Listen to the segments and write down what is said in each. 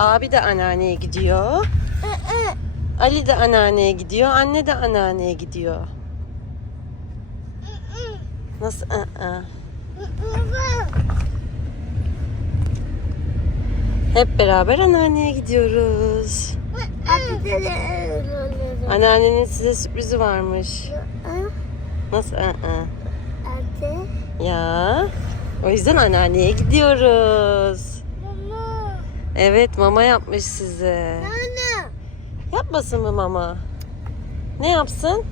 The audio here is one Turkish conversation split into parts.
Abi de anneanneye gidiyor. Ali de anneanneye gidiyor. Anne de anneanneye gidiyor. Nasıl? ı-ı? Hep beraber anneanneye gidiyoruz. Anneannenin size sürprizi varmış. Nasıl? ı-ı? Ya. O yüzden anneanneye gidiyoruz. Evet mama yapmış size. Yapmasın mı mama? Ne yapsın?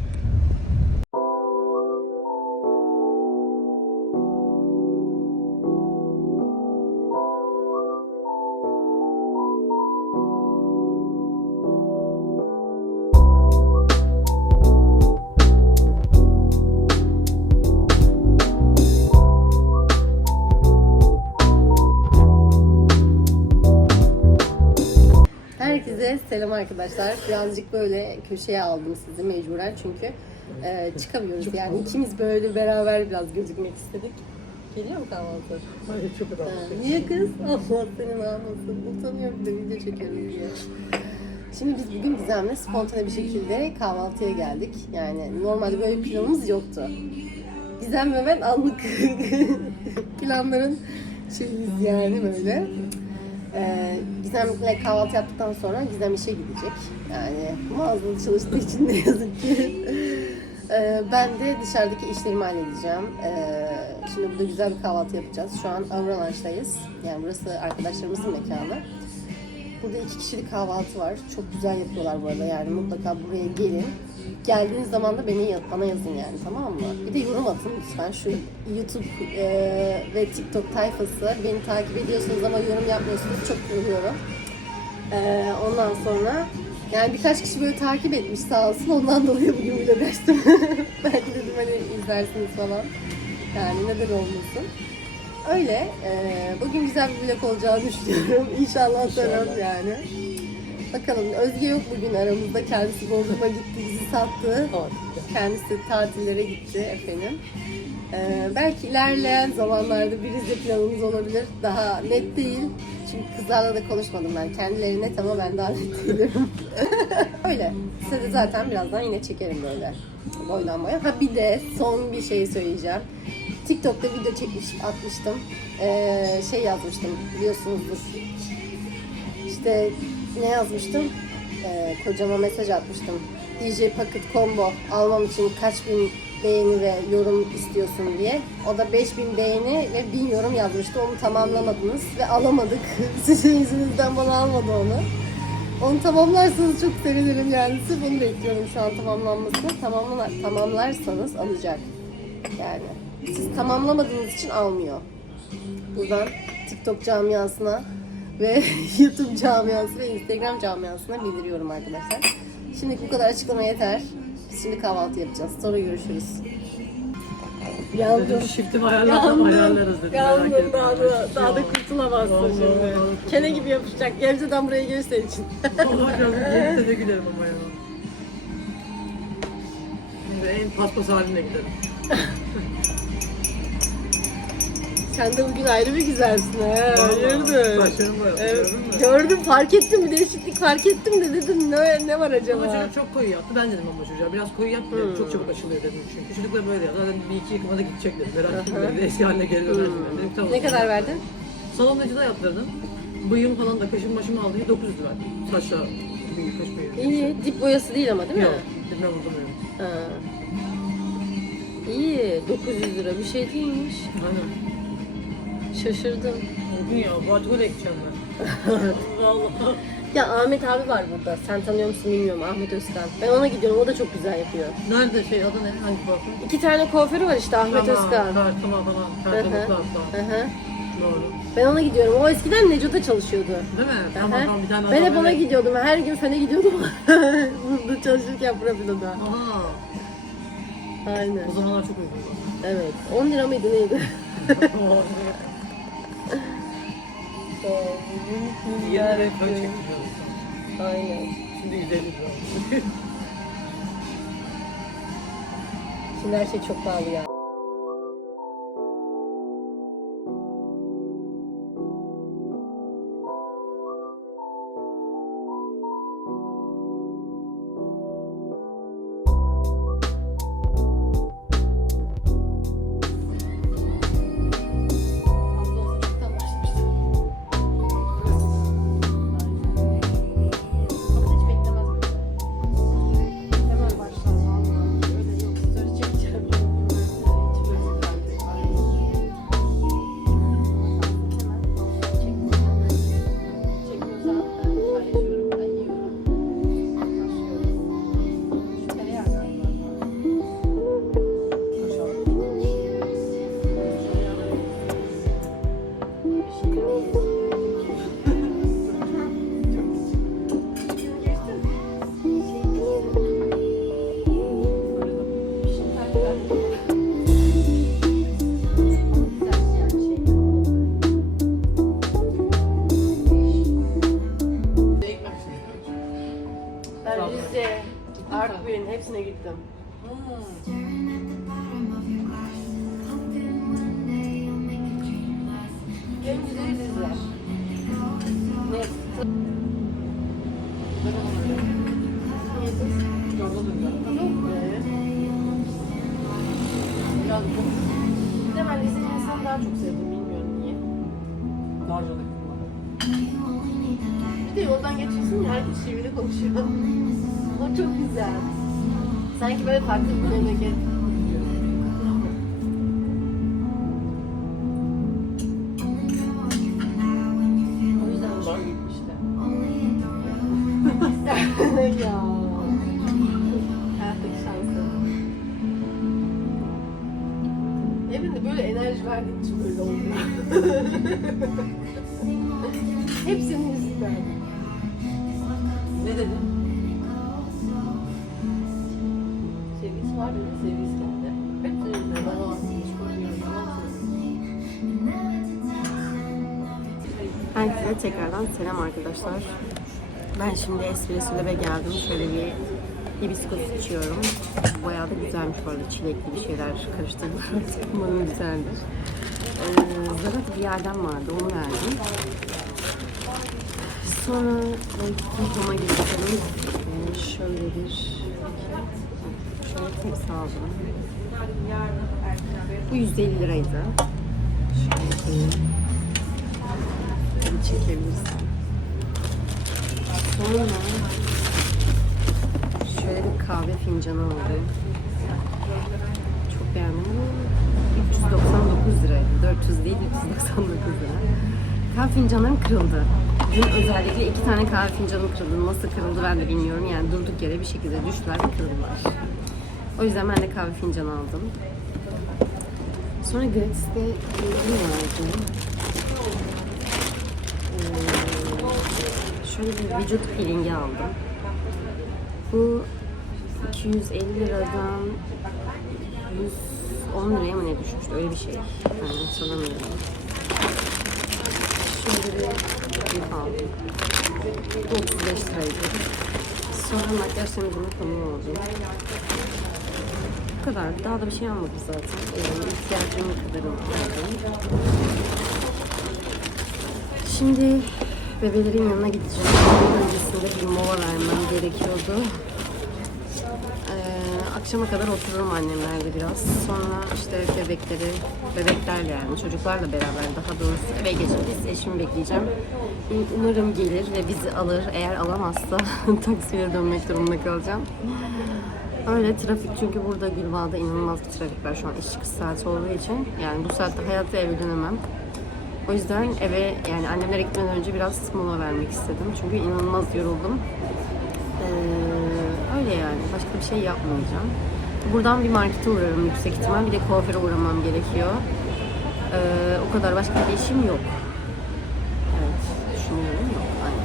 Selam arkadaşlar. Birazcık böyle köşeye aldım sizi mecburen çünkü e, çıkamıyoruz yani ikimiz böyle beraber biraz gözükmek istedik. Geliyor mu kahvaltı? Hayır çok. Ha, niye kız? Allah senin almasın. Utanıyor bir de video çekiyoruz diye. Şimdi biz bugün Gizem'le spontane bir şekilde kahvaltıya geldik. Yani normalde böyle bir planımız yoktu. Gizem ve ben anlık planların şeyiz yani böyle. Ee, Gizem'le kahvaltı yaptıktan sonra Gizem işe gidecek. Yani mağazada çalıştığı için ne yazık ki. Ee, ben de dışarıdaki işlerimi halledeceğim. Ee, şimdi burada güzel bir kahvaltı yapacağız. Şu an Avralanç'tayız. Yani burası arkadaşlarımızın mekanı. Burada iki kişilik kahvaltı var. Çok güzel yapıyorlar bu arada yani mutlaka buraya gelin. Geldiğiniz zaman da beni bana yazın yani tamam mı? Bir de yorum atın lütfen. Şu YouTube e, ve TikTok tayfası beni takip ediyorsunuz ama yorum yapmıyorsunuz. Çok üzülüyorum. E, ondan sonra yani birkaç kişi böyle takip etmiş sağ olsun. Ondan dolayı bugün bile açtım. Belki dedim hani izlersiniz falan. Yani neden olmasın. Öyle. e, bugün güzel bir vlog olacağını düşünüyorum. İnşallah atarım yani. Bakalım Özge yok bugün aramızda. Kendisi Bodrum'a gitti, bizi sattı. Kendisi tatillere gitti efendim. E, belki ilerleyen zamanlarda bir Rize planımız olabilir. Daha net değil. Çünkü kızlarla da konuşmadım ben. Kendileri net ama ben daha net değilim. Öyle. Size de zaten birazdan yine çekerim böyle. Boydan boya. Ha bir de son bir şey söyleyeceğim. TikTok'ta video çekmiş, atmıştım. Ee, şey yazmıştım biliyorsunuzdur. İşte ne yazmıştım? Ee, kocama mesaj atmıştım. DJ Pocket Combo almam için kaç bin beğeni ve yorum istiyorsun diye. O da 5000 beğeni ve 1000 yorum yazmıştı. Onu tamamlamadınız ve alamadık. Sizin yüzünüzden bana almadı onu. Onu tamamlarsanız çok sevinirim yani. Sırf onu bekliyorum şu an tamamlanmasını. Tamamlar, tamamlarsanız alacak. Yani siz tamamlamadığınız için almıyor. Buradan TikTok camiasına ve YouTube camiası ve Instagram camiasına bildiriyorum arkadaşlar. Şimdi bu kadar açıklama yeter. Biz şimdi kahvaltı yapacağız. Sonra görüşürüz. Yandım. Şiftim ayarladım ayarlarız dedim. merak Yandım etme. daha da, daha da kurtulamazsın Vallahi, şimdi. vallahi. Kene gibi yapışacak. Gebze'den buraya gelirsen için. Allah gelirse de gülerim ama ya. Şimdi en paspas haline giderim. Sen de bugün ayrı bir güzelsin ha. Hayırdır? Evet, gördün mü? gördüm fark ettim bir değişiklik fark ettim de dedim ne, ne var Ama acaba? çocuk çok koyu yaptı. Ben dedim ama çocuğa biraz koyu yap Hmm. çok çabuk açılıyor dedim çünkü. Çocuklar böyle yaptı. Zaten bir iki yıkamada gidecek dedi. Merak etme dedi. Eski haline geri dönersin Hmm. dedim. Tamam. Ne kadar verdin? Salondacıda yaptırdım. Bıyığım falan da kaşım başımı aldı. 900 lira. Saçla bıyık kaş bıyığı. İyi. Dip boyası değil ama değil mi? Yok. Dibine vurdum. Ha. İyi. 900 lira bir şey değilmiş. Aynen. Şaşırdım. Bugün ya öyle gideceğim ben. Vallahi. Ya Ahmet abi var burada. Sen tanıyor musun bilmiyorum. Ahmet Özkan. Ben ona gidiyorum. O da çok güzel yapıyor. Nerede şey adı ne? Hangi kuaför? İki tane kuaförü var işte Ahmet tamam, Özkan. Tamam tamam tamam. Tertemiz. Doğru. Ben ona gidiyorum. O eskiden Neco'da çalışıyordu. Değil mi? Tamam tamam bir tane Ben hep ona gidiyordum. Her gün fene gidiyordum. Burada çalışırken Profil'de. Aha. Aynen. O zamanlar çok uygundu. Evet. 10 lira mıydı neydi? De böyle çekmiyoruz. Aynen. Şimdi 150 lira. Şimdi her şey çok pahalı ya. Hepsine gittim. En güzeli diziler. Ne? Yolda bu. Bir de ben dizi insan daha çok sevdim bilmiyorum niye. Darcalık. Bir de yoldan geçiyorsun ya herkes şiveli konuşuyor. Çok güzel. Sanki böyle farklı bir memleket. O yüzden Var gitmişti. ya. Hayattaki şansı. Evin de böyle enerji verdiğin için böyle oluyor. Hepsinin yüzünden. Herkese tekrardan selam arkadaşlar. Ben şimdi espresso eve geldim. Şöyle bir hibiskus içiyorum. Bayağı da güzelmiş bu arada. Çilekli bir şeyler karıştırdılar artık. Umarım güzeldir. Ee, Zarat bir yerden vardı. Onu verdim. Sonra Kintoma geçelim. Ee, şöyle bir şöyle tepsi aldım. Bu 150 liraydı. Şöyle koyayım. Beni çekebilirsin. Sonra şöyle bir kahve fincanı aldım. Çok beğendim. Bu 399 liraydı. 400 değil 399 lira. Kahve fincanlarım kırıldı. Dün özellikle iki tane kahve fincanım kırıldı. Nasıl kırıldı ben de bilmiyorum. Yani durduk yere bir şekilde düştüler ve kırıldılar. O yüzden ben de kahve fincanı aldım. Sonra gratis'te ne vardı? Ee, şöyle bir vücut peelingi aldım. Bu 250 liradan 110 liraya mı ne düşmüştü? Öyle bir şey. Yani hatırlamıyorum. Şöyle bir aldım. Bu 35 liraydı. Sonra makyaj temizleme pamuğu aldım. Bu kadar. Daha da bir şey almadım zaten. Ee, ihtiyacım kadarını aldım. Şimdi bebelerin yanına gideceğim. Öncesinde bir mola vermem gerekiyordu. Ee, akşama kadar otururum annemlerle biraz. Sonra işte bebekleri, bebeklerle yani çocuklarla beraber daha doğrusu eve geçip biz eşimi bekleyeceğim. Umarım gelir ve bizi alır. Eğer alamazsa taksiye dönmek durumunda kalacağım. Öyle trafik çünkü burada Gülbağ'da inanılmaz bir trafik var şu an iş çıkış saati olduğu için. Yani bu saatte hayatta eve dönemem. O yüzden eve yani annemlere gitmeden önce biraz mola vermek istedim. Çünkü inanılmaz yoruldum. Ee, öyle yani. Başka bir şey yapmayacağım. Buradan bir markete uğrarım yüksek ihtimal. Bir de kuaföre uğramam gerekiyor. Ee, o kadar başka bir işim yok. Evet, düşünüyorum yok. Aynen.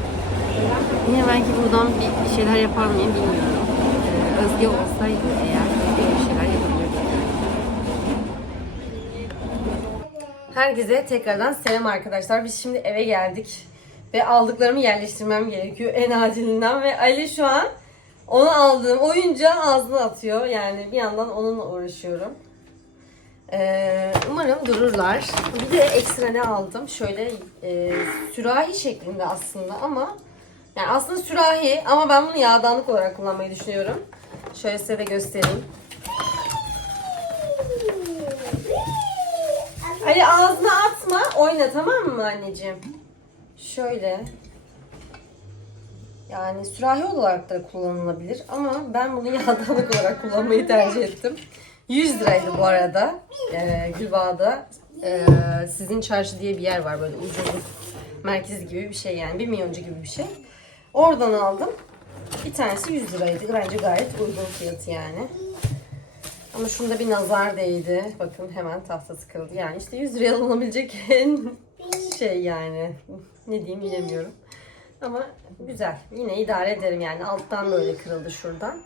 Yine belki buradan bir, şeyler yapar mıyım bilmiyorum. Ee, Özge olsaydı eğer Özge bir şeyler yapabilirdi. Herkese tekrardan selam arkadaşlar. Biz şimdi eve geldik ve aldıklarımı yerleştirmem gerekiyor en acilinden ve Ali şu an onu aldığım oyuncağı ağzına atıyor. Yani bir yandan onunla uğraşıyorum. Ee, umarım dururlar. Bir de ekstra ne aldım? Şöyle e, sürahi şeklinde aslında ama yani aslında sürahi ama ben bunu yağdanlık olarak kullanmayı düşünüyorum. Şöyle size de göstereyim. Ali ağzına atma, oyna tamam mı anneciğim? Şöyle. Yani sürahi olarak da kullanılabilir ama ben bunu yağdanlık olarak kullanmayı tercih ettim. 100 liraydı bu arada. Ee, Gülbağ'da ee, sizin çarşı diye bir yer var böyle ucuzluk merkezi gibi bir şey yani bir milyoncu gibi bir şey. Oradan aldım. Bir tanesi 100 liraydı. Bence gayet uygun fiyatı yani. Ama şunda bir nazar değdi. Bakın hemen tahtası kırıldı. Yani işte 100 liraya alınabilecek en şey yani. Ne diyeyim bilemiyorum. Ama güzel. Yine idare ederim yani. Alttan böyle kırıldı şuradan.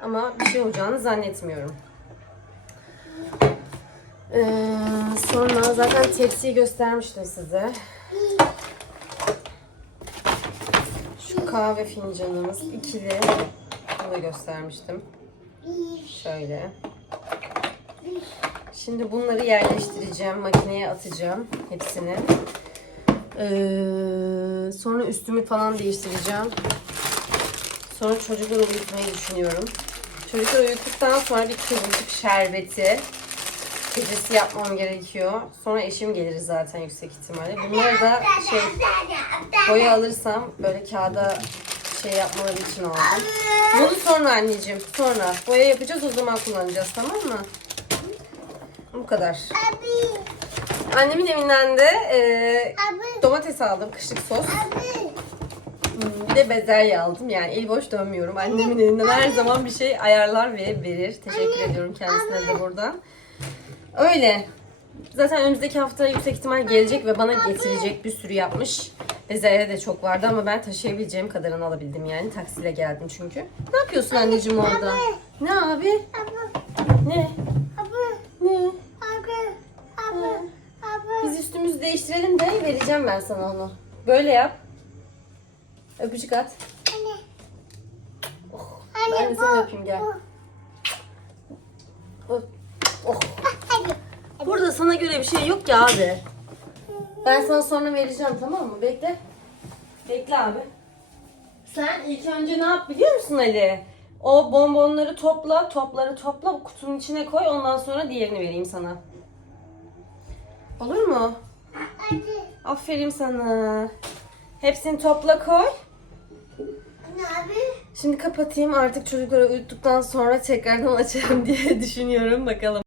Ama bir şey olacağını zannetmiyorum. Ee, sonra zaten tepsiyi göstermiştim size. Şu kahve fincanımız ikili. Bunu da göstermiştim. Şöyle. Şimdi bunları yerleştireceğim. Makineye atacağım hepsini. Ee, sonra üstümü falan değiştireceğim. Sonra çocukları uyutmayı düşünüyorum. Çocukları uyuttuktan sonra bir kıvırcık şerbeti gecesi yapmam gerekiyor. Sonra eşim gelir zaten yüksek ihtimalle. Bunları da şey boya alırsam böyle kağıda şey yapmaları için aldım. Bunu sonra anneciğim sonra boya yapacağız o zaman kullanacağız tamam mı? Bu kadar. Annemin evinden de e, domates aldım kışlık sos. Hmm, Bir de bezelye aldım. Yani el boş dönmüyorum. Annemin elinden her zaman bir şey ayarlar ve verir. Teşekkür ediyorum kendisine de buradan. Öyle. Zaten önümüzdeki hafta yüksek ihtimal gelecek ve bana getirecek bir sürü yapmış. Bezelye de çok vardı ama ben taşıyabileceğim kadarını alabildim yani. Taksiyle geldim çünkü. Ne yapıyorsun anneciğim orada? Ne abi? Ne? Biz üstümüzü değiştirelim de vereceğim ben sana onu. Böyle yap. Öpücük at. Oh, ben de seni öpeyim gel. Oh. oh. Burada sana göre bir şey yok ya abi. Ben sana sonra vereceğim tamam mı? Bekle. Bekle abi. Sen ilk önce ne yap biliyor musun Ali? O bonbonları topla, topları topla, kutunun içine koy. Ondan sonra diğerini vereyim sana. Olur mu? Aferin sana. Hepsini topla koy. Şimdi kapatayım artık çocukları uyuttuktan sonra tekrardan açarım diye düşünüyorum bakalım.